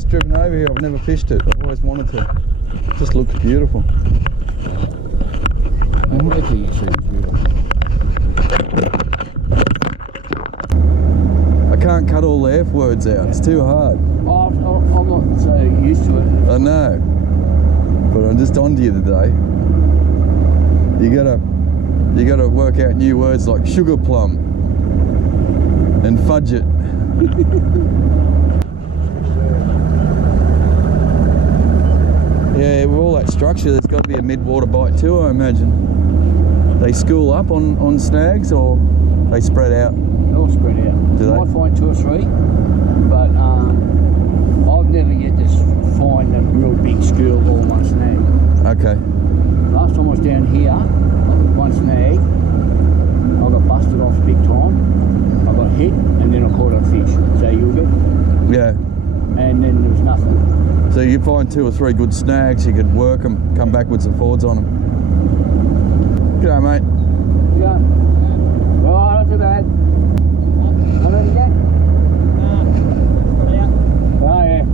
always driven over here. I've never fished it. I've always wanted to. It just looks beautiful. I can't cut all the F words out. It's too hard. I'm not so used to it. I know, but I'm just onto you today. You gotta work out new words like sugar plum and fudge it. Yeah, with all that structure, there's got to be a mid-water bite too, I imagine. They school up on snags, or they spread out? They're all spread out. Do they? I might find 2 or 3, but I've never yet to find a real big school all one snag. Okay. Last time I was down here, one snag, I got busted off big time. I got hit, and then I caught a fish. So you'll get. Yeah. And then there was nothing. So you find 2 or 3 good snags, you could work them, come backwards and forwards on them. G'day, mate. Yeah. Oh, not too bad. Nothing yet? Oh, yeah.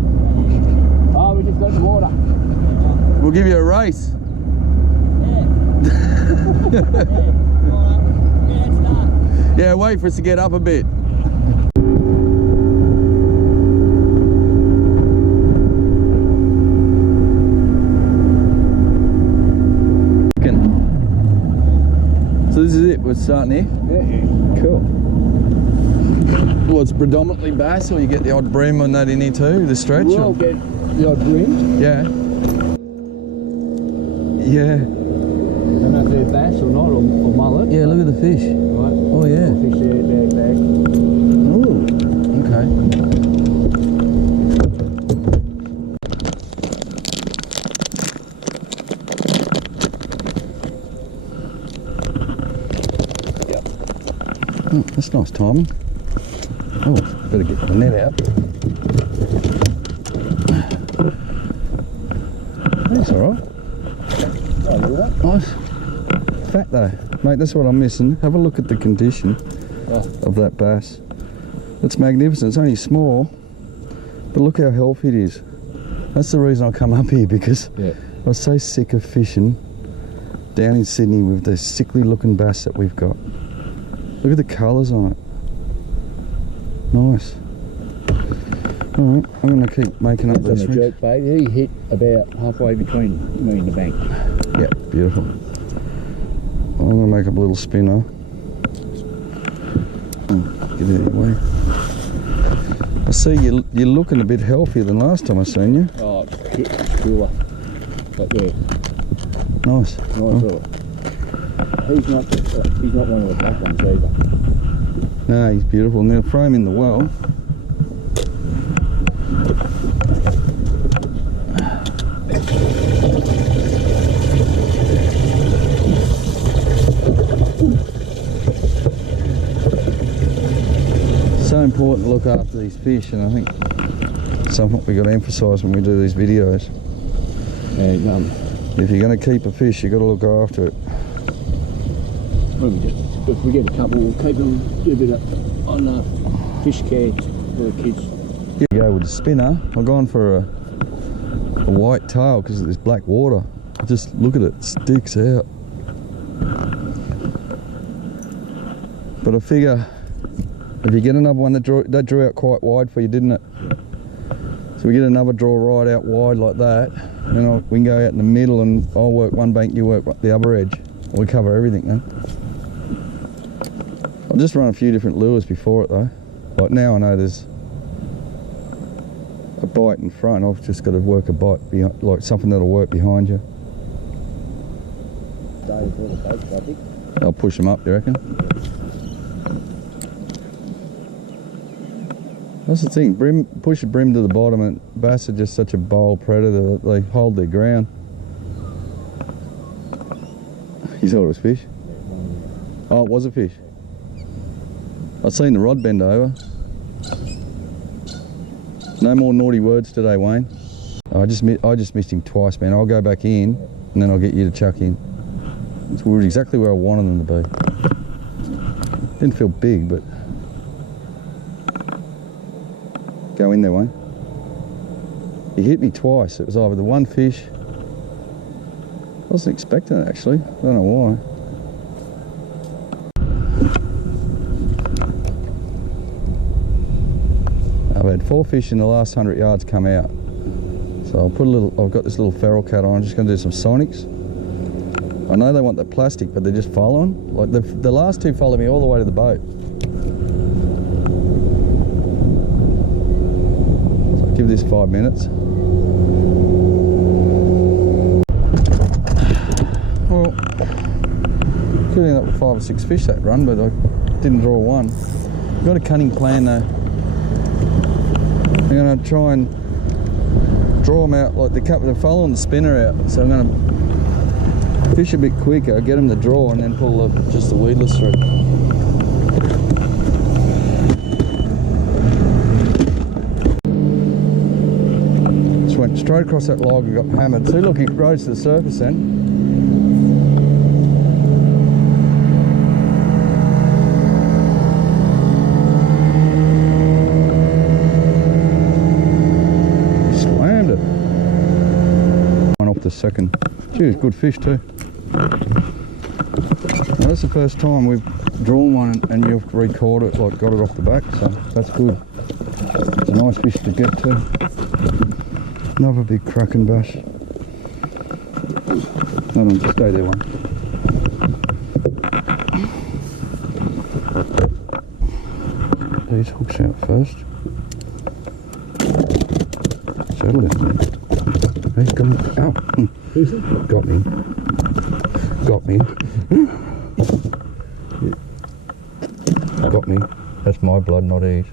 Oh, we just got the water. We'll give you a race. Yeah, wait for us to get up a bit. So this is it, we're starting here? Yeah. Cool. Well, it's predominantly bass, or you get the odd bream on that in here too, the stretch? We'll get the odd bream. Yeah. Yeah. I don't know if they're bass or not, or mullet. Yeah, look at the fish. Right. Oh yeah. Fish there. Oh, okay. Oh, that's nice timing. Oh, better get the net out. That's alright. Oh, look at that. Nice. Fat though. Mate, that's what I'm missing. Have a look at the condition of that bass. It's magnificent. It's only small, but look how healthy it is. That's the reason I come up here, because I was so sick of fishing down in Sydney with the sickly looking bass that we've got. Look at the colours on it. Nice. Alright, I'm going to keep making up this. Jerk bait. He hit about halfway between me and the bank. Yeah, beautiful. I'm going to make up a little spinner. Get out of your way. I see you're looking a bit healthier than last time I seen you. Oh, it's cooler. But yeah. Nice. Nice. He's not one of the black ones either. No, he's beautiful. Now throw him in the well. So important to look after these fish, and I think something we've got to emphasise when we do these videos. Yeah, if you're going to keep a fish, you've got to look after it. If we get a couple, we'll keep them a bit on fish care for the kids. Here we go with the spinner. I've gone for a white tail because of this black water. Just look at it, it sticks out. But I figure if you get another one that drew out quite wide for you, didn't it? So we get another draw right out wide like that, then we can go out in the middle and I'll work one bank, you work the other edge. We cover everything then. I'll just run a few different lures before it though. Like now I know there's a bite in front, I've just got to work a bite behind, like something that'll work behind you. I'll push them up, you reckon? That's the thing, push a bream to the bottom, and bass are just such a bold predator that they hold their ground. You thought it was fish? Oh, it was a fish. I've seen the rod bend over. No more naughty words today, Wayne. I just missed him twice, man. I'll go back in and then I'll get you to chuck in. We were exactly where I wanted them to be. Didn't feel big, but go in there, Wayne. He hit me twice. It was either the one fish. I wasn't expecting it actually. I don't know why. I've had 4 fish in the last 100 yards come out. So I'll put a little, I've got this little feral cat on. I'm just going to do some sonics. I know they want the plastic, but they're just following. Like the last 2 followed me all the way to the boat. So I'll give this 5 minutes. Well, could end up with 5 or 6 fish that run, but I didn't draw one. Got a cunning plan though. I'm going to try and draw them out like they're following the spinner out. So I'm going to fish a bit quicker, get them to draw, and then pull just the weedless through. Just went straight across that log and got hammered. See, look, he rose to the surface then. The second. Gee, it's good fish too. Now, that's the first time we've drawn one and you've record it, like got it off the back, so that's good. It's a nice fish to get to. Another big cracking bass. Hold on, stay there one. These hooks out first. Settle it. He's got me. Ow. Got me. Got me. Got me. That's my blood, not his.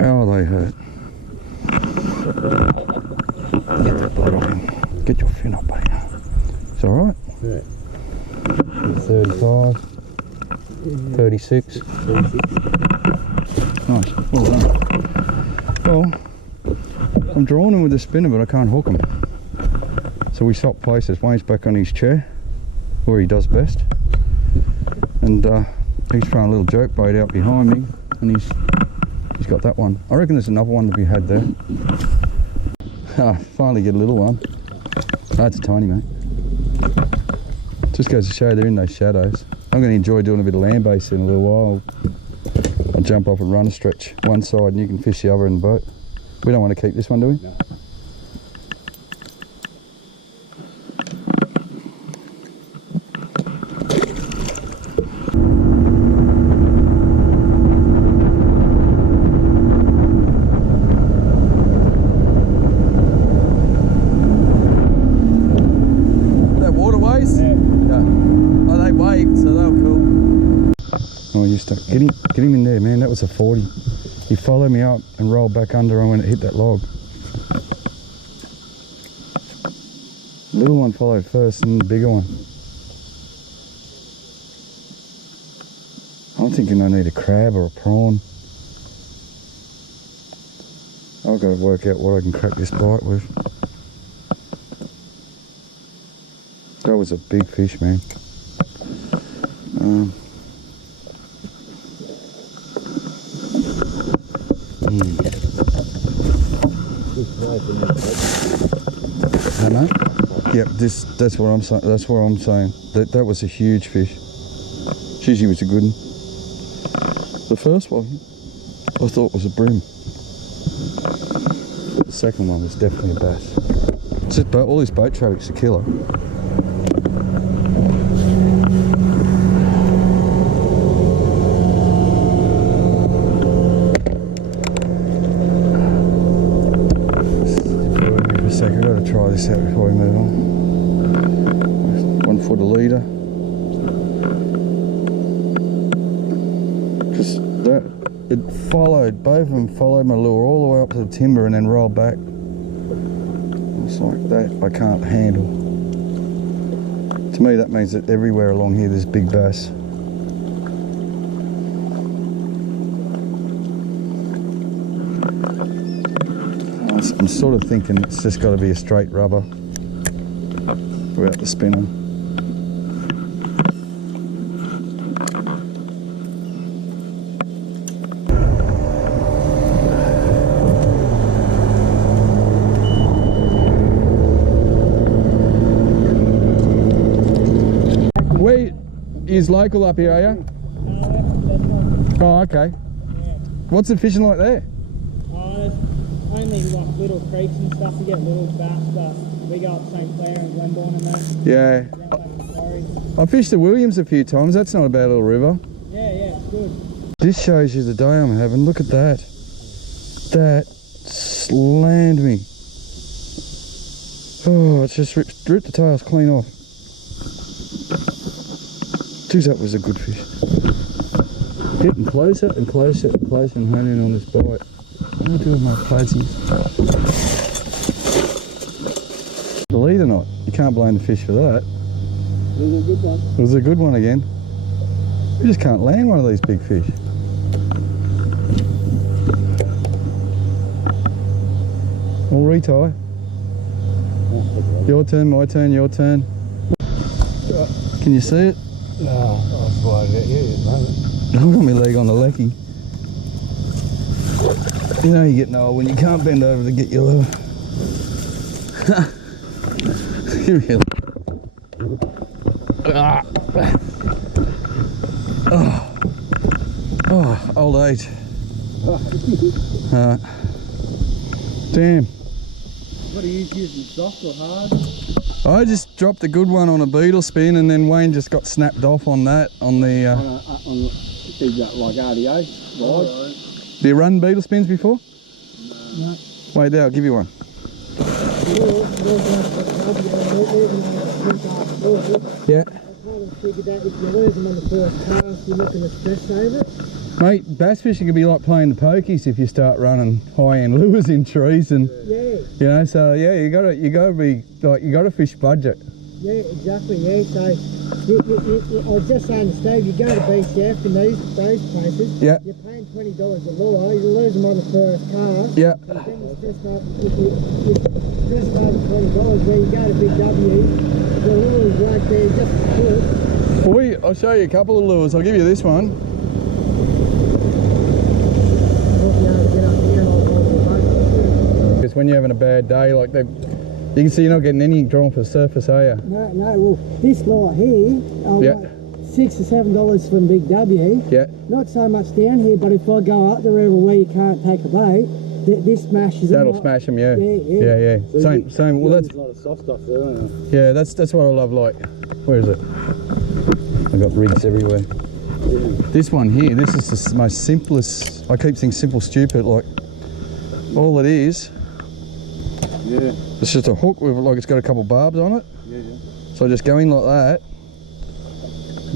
Ow, they hurt. Get that blood off him. Get your fin up, buddy. It's alright? Yeah. 35. 36. Nice. Well done. Well, I'm drawing him with a spinner, but I can't hook him. So we swap places. Wayne's back on his chair, where he does best. And he's throwing a little jerk bait out behind me, and he's got that one. I reckon there's another one to be had there. Finally get a little one. That's tiny, mate. Just goes to show they're in those shadows. I'm going to enjoy doing a bit of land base in a little while. I'll jump off and run a stretch one side and you can fish the other in the boat. We don't want to keep this one, do we? No. That waterways? Yeah. Yeah. Oh, they waved, so they were cool. Oh, you stuck. Get him in there, man. That was a 40. He followed me up and rolled back under and when it hit that log. Little one followed first and the bigger one. I'm thinking I need a crab or a prawn. I've got to work out what I can crack this bite with. That was a big fish, man. I know. Yep, that's what I'm saying. That's what I'm saying. That was a huge fish. Geez, he was a good one. The first one I thought was a bream. The second one was definitely a bass. It's just, all this boat traffic's a killer. I've got to try this out before we move on. 1 foot a leader. Because it followed, both of them followed my lure all the way up to the timber and then rolled back. It's like that I can't handle. To me that means that everywhere along here there's big bass. I'm sort of thinking it's just got to be a straight rubber without the spinner. You's local up here, are you? Oh, okay. Yeah. What's the fishing like there? There's only like little creeks and stuff to get little bass, but we go up St. Clair and Glenbourne and that. Yeah. Down back to Quarry. I fished the Williams a few times. That's not a bad little river. Yeah, it's good. This shows you the day I'm having. Look at that. That slammed me. Oh, it's just ripped the tails clean off. Jeez, that was a good fish. Getting closer and closer and closer and honing on this bite. What do I do with my platsies? Believe it or not, you can't blame the fish for that. It was a good one. It was a good one again. You just can't land one of these big fish. We'll retie. Your turn, my turn, your turn. Can you see it? No, I was wide out here at the moment. I've got my leg on the lecky. You know you're getting old when you can't bend over to get your lure. You really. Oh, old age. Damn. What are you using, soft or hard? I just dropped a good one on a beetle spin, and then Wayne just got snapped off on that on the. On big like RDO, wide. Do you run beetle spins before? No. Wait there, I'll give you one. Yeah. I kind of figured that if you lose them on the first cast, you're not going to stress over it. Mate, bass fishing can be like playing the pokies if you start running high-end lures in trees, and you know. So yeah, you gotta be like, you gotta fish budget. Yeah, exactly. Yeah. So I was just saying to Steve, you go to BCF in those places. Yeah. You're paying $20 a lure. You lose them on the first cast. Yeah. And then you stress over $20 where you go to Big W. The lure is right there, just as good. Well, I'll show you a couple of lures. I'll give you this one. Because when you're having a bad day, like you can see you're not getting any drawn for the surface, are you? No, well, this lure here, Yeah. $6 or $7 from Big W. Yeah. Not so much down here, but if I go up the river where you can't take a bait, this smashes them. That'll smash them, yeah. Yeah. So same. Well, that's a lot of soft stuff there, isn't yeah. That's what I love. Like, where is it? I got rigs everywhere. This one here, this is the most simplest. I keep things simple, stupid. Like, all it is. Yeah. It's just a hook with, like, it's got a couple barbs on it. Yeah. So I just go in like that,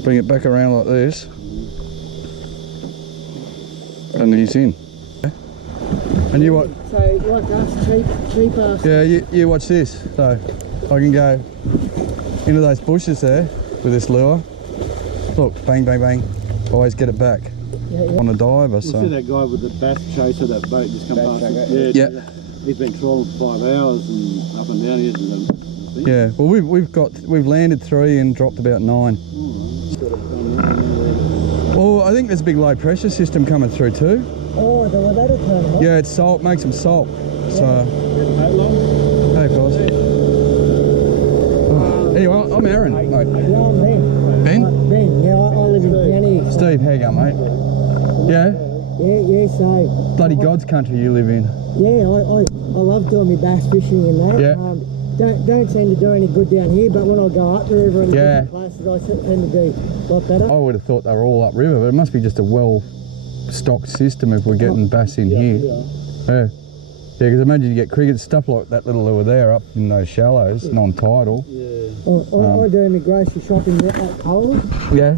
bring it back around like this, and he's in. And you what? So like us, cheap ass. Yeah, you watch this. So I can go into those bushes there with this lure. Look, bang, bang, bang. Always get it back on a diver. You So see that guy with the bass chaser, that boat just come past. yeah. He's been trawling for 5 hours and up and down. He hasn't done anything. Yeah. Well, we've landed 3 and dropped about 9. Well, I think there's a big low pressure system coming through too. Oh, that'll turn them off. Yeah, it's salt, makes them salt. So. How long? Hey, fellas. Oh, anyway, I'm Aaron, mate. No, I'm Ben. Ben? Ben, yeah, I live in County. Steve, how you going, mate? Yeah? Yeah, so... Bloody God's country you live in. Yeah, I love doing my bass fishing and that. Yeah. Don't seem to do any good down here, but when I go up the river and Yeah. different places, I tend to do a lot better. I would have thought they were all upriver, but it must be just a well-stocked system if we're getting bass in here. Yeah. Yeah, because imagine you get cricket, stuff like that little lure there up in those shallows, non-tidal. Yeah. I do my grocery shopping at Coles. Yeah.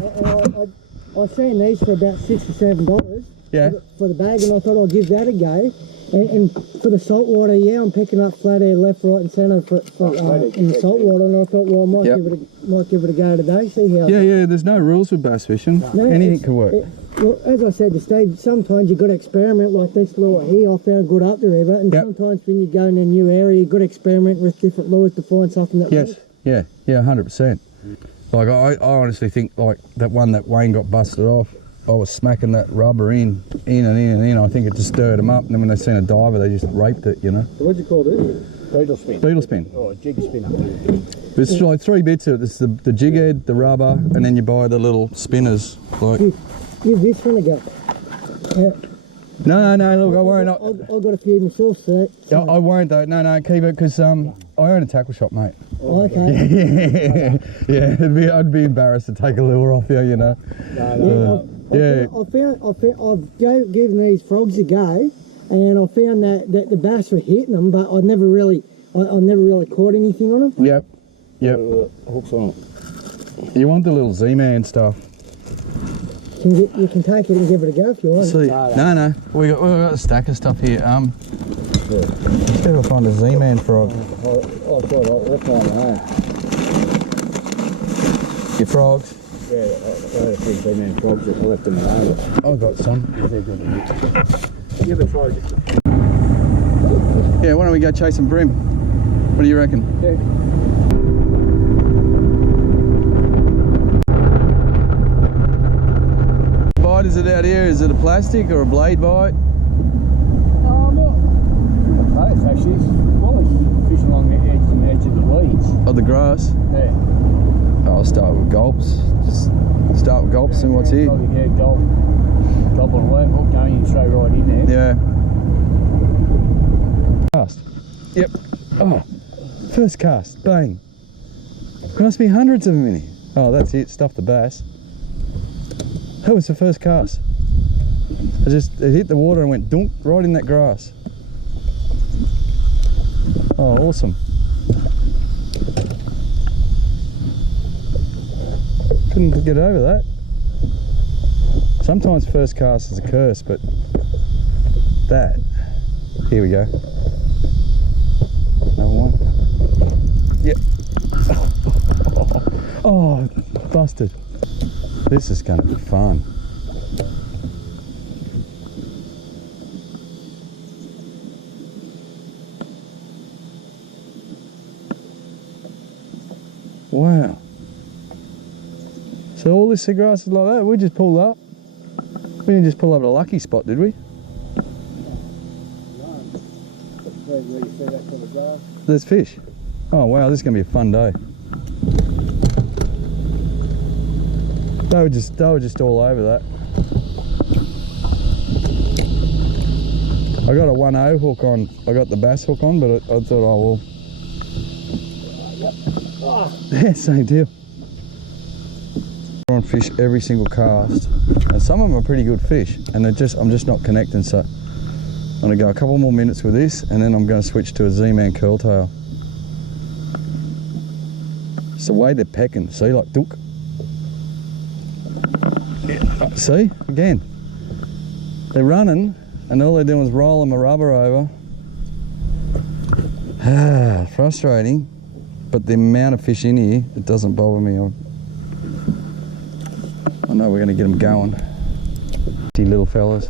I've seen these for about $6 or $7 Yeah. for the bag, and I thought I'll give that a go. And for the saltwater, yeah, I'm picking up flat air left, right, and centre for in the saltwater, and I thought, well, I might give it a go today. See how. Yeah. There's no rules with bass fishing. No, anything can work. Well, as I said to Steve, sometimes you've got to experiment like this lure here. I found good up the river, and sometimes when you go in a new area, you've got to experiment with different lures to find something that works. Yeah, 100%. Like I honestly think like that one that Wayne got busted off, I was smacking that rubber in and in. I think it just stirred them up, and then when they seen a diver, they just raped it, you know. So what'd you call this? Beetle spin. Beetle spin. Oh, jig spinner. It's like 3 bits of it. It's the jig head, the rubber, and then you buy the little spinners. Like. Give this one a go. No, look, I won't. I've got a few myself, so. I won't though. No, keep it because I own a tackle shop, mate. Oh, okay. Yeah. I'd be embarrassed to take a lure off you, you know. I've given these frogs a go, and I found that the bass were hitting them, but I never really caught anything on them. Yep. Hooks on it. You want the little Z-Man stuff? You can take it and give it a go if you want. See, no. We got a stack of stuff here. Let's see if I find a Z-Man frog. I'll find it. Your frogs? Yeah, I had a few Z-Man frogs that I left them at home. I've got some. They're good. You ever tried this? Yeah, why don't we go chase some bream? What do you reckon? Yeah. Bite is it out here? Is it a plastic or a blade bite? Okay, it's actually fishing along the edge of the weeds. Of the grass? Yeah. I'll start with gulps. Just start with gulps and what's here. Yeah, gulp on work, hook going in straight right in there. Yeah. Cast. Yep. Oh, first cast. Bang. There must be hundreds of them in here. Oh, that's it. Stuff the bass. That was the first cast. It hit the water and went dunk right in that grass. Oh, awesome. Couldn't get over that. Sometimes first cast is a curse, but that. Here we go. Another one. Yep. Oh, busted. This is going to be fun. Wow. So all this seagrass is like that? We just pulled up? We didn't just pull up at a lucky spot, did we? There's fish. Oh wow, this is going to be a fun day. They were just all over that. I got a 1-0 hook on. I got the bass hook on, but I thought, oh well. Yeah, same deal. I fish every single cast, and some of them are pretty good fish, and I'm just not connecting. So I'm gonna go a couple more minutes with this, and then I'm going to switch to a Z-Man curltail. It's the way they're pecking. See, like dunk. Yeah. See again. They're running, and all they're doing is rolling my rubber over. Ah, frustrating. But the amount of fish in here, it doesn't bother me. I know we're going to get them going. See little fellas.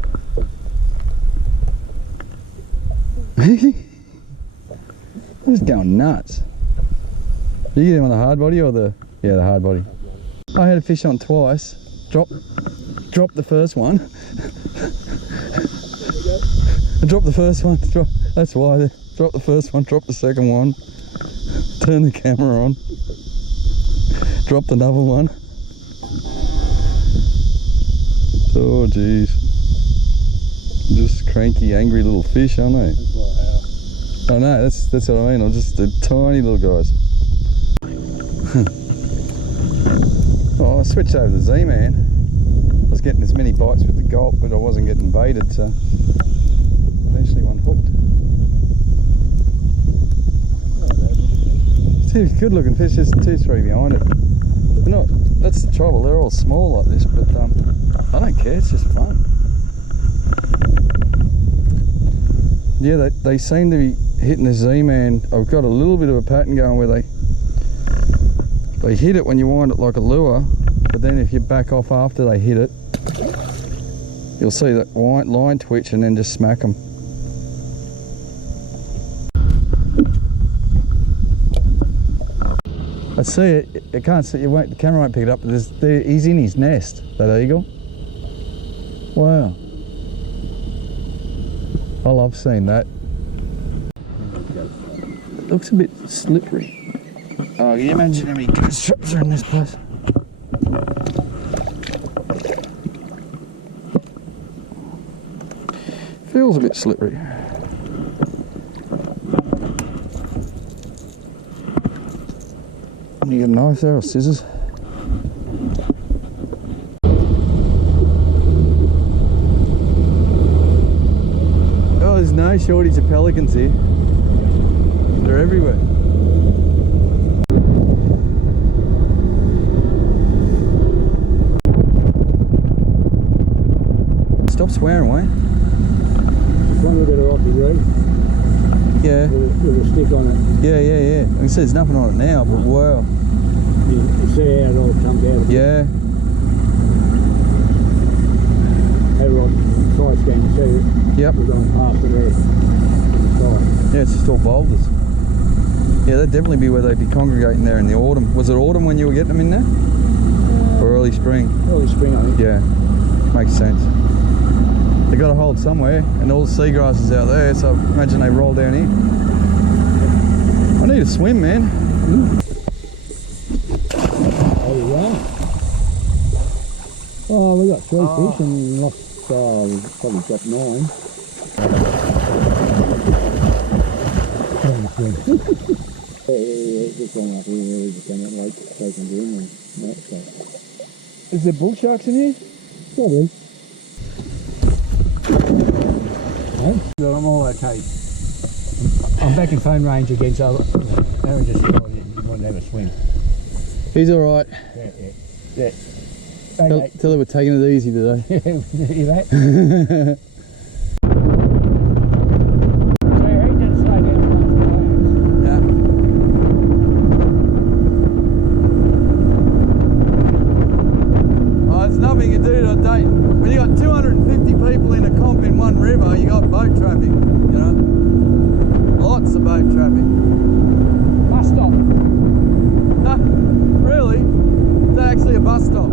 Just going nuts. You get them on the hard body or the hard body? I had a fish on twice. Dropped the first one. I dropped the first one. That's why. Dropped the first one. Dropped the second one. Turn the camera on. Dropped another one. Oh jeez. Just cranky, angry little fish, aren't they? I know, that's what I mean. I'm just the tiny little guys. Oh, I switched over to the Z-Man. I was getting as many bites with the gulp, but I wasn't getting baited, so eventually one hooked. Two good looking fish, just 2-3 behind it. They're not, that's the trouble, they're all small like this, but I don't care, it's just fun. Yeah, they seem to be hitting the Z-Man. I've got a little bit of a pattern going where they hit it when you wind it like a lure, but then if you back off after they hit it, you'll see that line twitch and then just smack them. I see it. I can't see. The camera won't pick it up. But he's in his nest. That eagle. Wow. I love seeing that. looks a bit slippery. Oh, can you imagine how many ghost traps are in this place? Feels a bit slippery. You got a knife there or scissors? Oh, there's no shortage of pelicans here. They're everywhere. Stop swearing, Wayne. One look at a rocky reef. Yeah. With a stick on it. Yeah. I can see there's nothing on it now, but wow. You see how it all comes out of it. Yeah. Have a right side scan, you see it. Yep. We're going past it there. Side. Yeah, it's just all boulders. Yeah, that'd definitely be where they'd be congregating there in the autumn. Was it autumn when you were getting them in there? Or early spring? Early spring, I think. Yeah, makes sense. They got to hold somewhere, and all the seagrass is out there, so I imagine they roll down here. I need a swim, man. There you go. Oh, we got 3 fish and lost, we've probably got 9. Just going up here, we're just going out late, taking it in and that stuff. Is there bull sharks in here? Probably. But I'm all okay. I'm back in phone range again, so Aaron just said, oh, you want to have a swim. He's all right. Yeah. Tell her we're taking it easy today. You that? Nothing you do to a date. When you got 250 people in a comp in one river, you got boat traffic, you know? Lots of boat traffic. Bus stop. No, really? Is that actually a bus stop?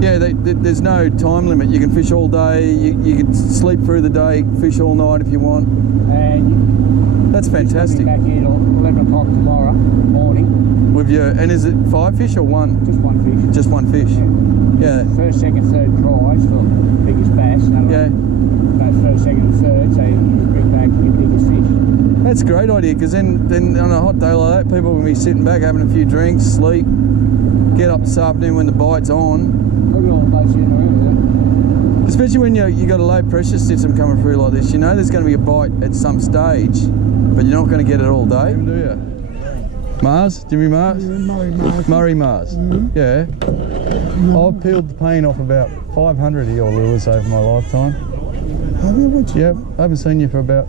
Yeah, there's no time limit. You can fish all day, you can sleep through the day, fish all night if you want. And that's fantastic. Back here till 11 o'clock tomorrow morning. With your, and is it 5 fish or 1? Just 1 fish. Just 1 fish? Yeah. First, second, third tries for biggest bass. Yeah. First, second and third, so you bring back your biggest fish. That's a great idea, because then on a hot day like that, people will be sitting back having a few drinks, sleep, get up this afternoon when the bite's on. Look at all the boats in the river. Especially when you got a low pressure system coming through like this, you know there's going to be a bite at some stage, but you're not going to get it all day, do you? Mars? Jimmy Mars? Murray Mars. Murray Mars. Yeah. I've peeled the paint off about 500 of your lures over my lifetime. Have you? Yep. I haven't seen you for about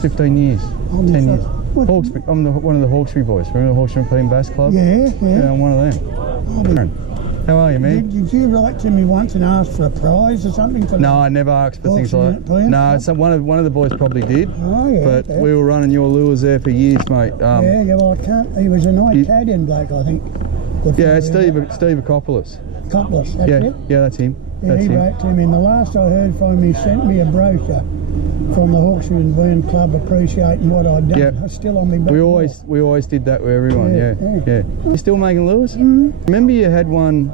15 years, 10 years. Hawkesbury, I'm one of the Hawkesbury boys. Remember the Hawkesbury Clean Bass Club? Yeah. Yeah, I'm one of them. Aaron, how are you, man? Did you write to me once and ask for a prize or something? For no, I never asked for things like that. No, so one of the boys probably did. Oh, yeah. But we were running your lures there for years, mate. Yeah, well, I can't. He was an Italian bloke, I think. Yeah, it's Steve Acopoulos. Acopoulos, that's it? Yeah, that's him. Yeah, he wrote to me, and the last I heard from him, he sent me a brochure from the Hawkesbury and Bream Club appreciating what I'd done. Yep. It's still on me back. We always did that with everyone, yeah. You still making lures? Mm-hmm. Remember you had one,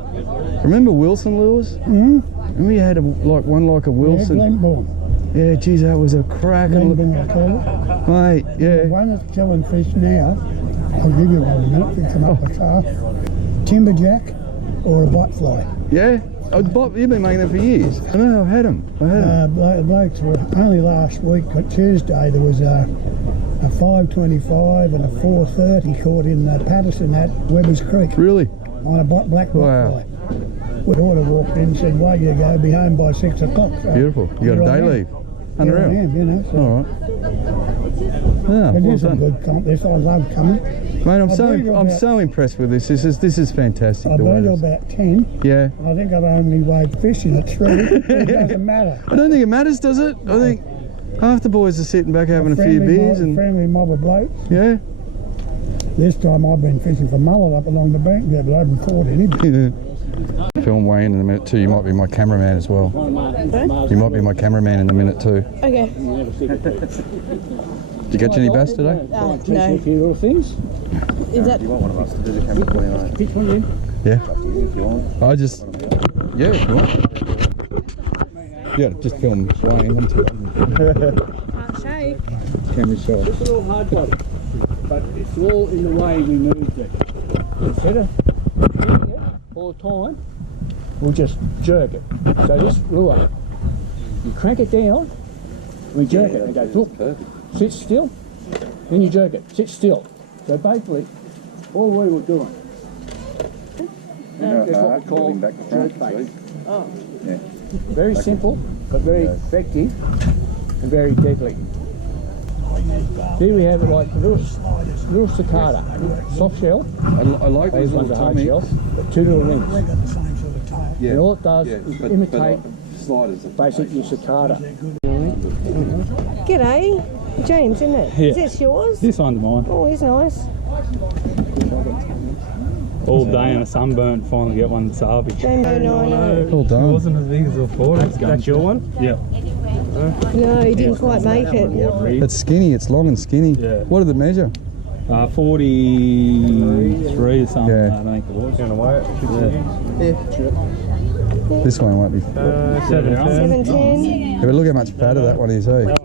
remember Wilson lures? Mm-hmm. Remember you had one like a Wilson? Yeah, Glenborn. Yeah, geez, that was a cracking Glenborn, I call it. Mate, yeah. The one that's killing fish now, I'll give you one in a minute, you come up the car. Timberjack or a botfly. Yeah? Oh, you've been making them for years. I know, I've had them. Blokes were, only last week, on Tuesday, there was a 525 and a 430 caught in Patterson at Webbers Creek. Really? On a black botfly. We ought to walked in and said, "Way you go, be home by 6 o'clock." So beautiful. You got a day leave. Unreal. Here I am, you know. So. All right. Yeah, it well is a done. good comp. This I love coming. Mate, I'm so impressed with this. This is fantastic. I bet you're about 10. Yeah. I think I've only weighed fishing at 3. It doesn't matter. I don't think it matters, does it? I think half the boys are sitting back having a few beers and friendly mob of blokes. Yeah. This time I've been fishing for mullet up along the bank. Yeah, but I haven't caught any. Film Wayne in a minute too. You might be my cameraman as well. You might be my cameraman in a minute too. Okay. have a stick or two. Did you catch any bass today? No. Teach you a few little things. Is that? You want one of us to do the camera for you, mate? Pitch one in. Yeah. Up to you if you want. I just, yeah, if you want. Yeah, just film Wayne. I'm too. Can't shake. Camera shot. It's a little hard body, but it's all in the way we moved it. Instead of hitting it all the time, we'll just jerk it. So this lure, you crank it down, we jerk it and go, look, sit still, then you jerk it, sit still. So basically, all we were doing. That's what we call back to jerk front, bait. see? Oh. Yeah. Very simple, but very effective and very deadly. Here we have it like a little cicada, soft shell. I like These these ones little are hard Tommy. shell, but two little wings. Yeah. And all it does Yeah, is but imitate sliders. basically cicada. G'day. James, isn't it? Yeah. Is this yours? This one's mine. Oh, he's nice. All day in a sunburn, finally get one salvage. James, no, Well It done. wasn't as big as I thought it was going That's your to. one? Yeah. no, he didn't quite make it. It's skinny. It's long and skinny. Yeah. What did it measure? 43 or something, Yeah. I think it was. Going away? This one won't be. 710. 710. Yeah, but look how much fatter that one is, eh? It's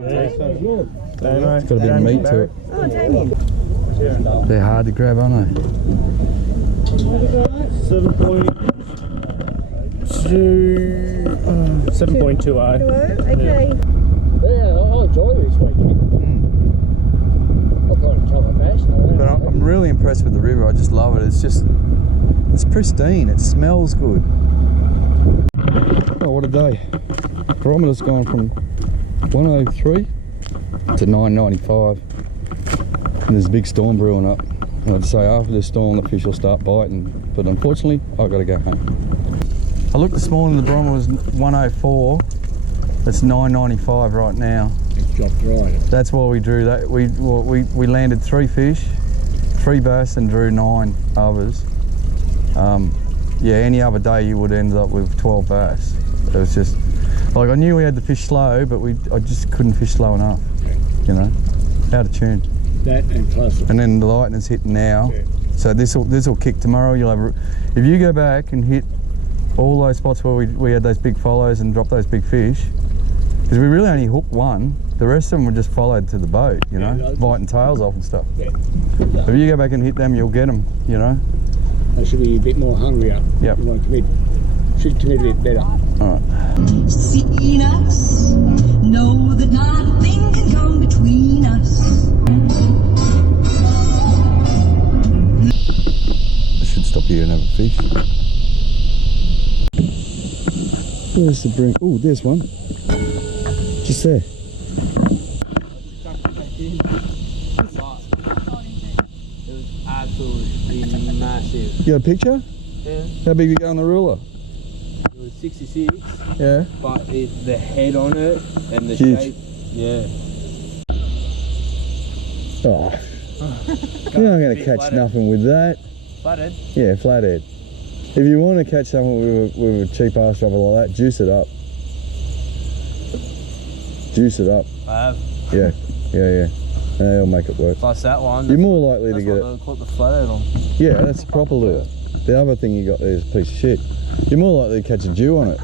got a bit of meat to it. Oh, Damien. They're hard to grab, aren't they? 7.20. Okay. Yeah, I enjoy this weekend. I've got a couple of bass. But I'm really impressed with the river. I just love it. It's pristine. It smells good. Oh, what a day. Barometer's gone from 103 to 995. And there's a big storm brewing up. And I'd say after this storm, the fish will start biting. But unfortunately, I've got to go home. I looked this morning, the barometer was 104. It's 995 right now. It's dropped right. That's why we drew that. We landed 3 fish, 3 bass, and drew 9 others. Yeah, any other day you would end up with 12 bass. It was just like I knew we had to fish slow, but I just couldn't fish slow enough. You know, out of tune. That and plus. And then the lightning's hitting now, Yeah. so this will kick tomorrow. You'll have if you go back and hit all those spots where we had those big follows and dropped those big fish, because we really only hooked one. The rest of them were just followed to the boat, you know, biting tails off and stuff. Yeah. If you go back and hit them, you'll get them, you know. They should be a bit more hungrier. Yep. You want to commit. Should commit a bit better. All right. Seen us, know that nothing can come between us. I should stop here and have a fish. Where's the bream? Oh, there's one. Just there. It was absolutely massive. You got a picture? Yeah. How big you got on the ruler? It was 66, Yeah. but the head on it and the Huge. shape, yeah. Oh. You're not going to catch flathead. nothing with that. Flathead. Yeah, flathead. If you want to catch something with a cheap ass dropper like that, juice it up. Juice it up. I have. Yeah, yeah, yeah. They'll make it work. Plus that one. You're more likely to That's get what it. they caught the flathead on. Yeah, that's a proper lure. The other thing you got there is a piece of shit. You're more likely to catch a Jew on it.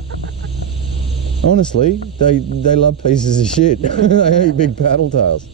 Honestly, they love pieces of shit. They eat big paddle tails.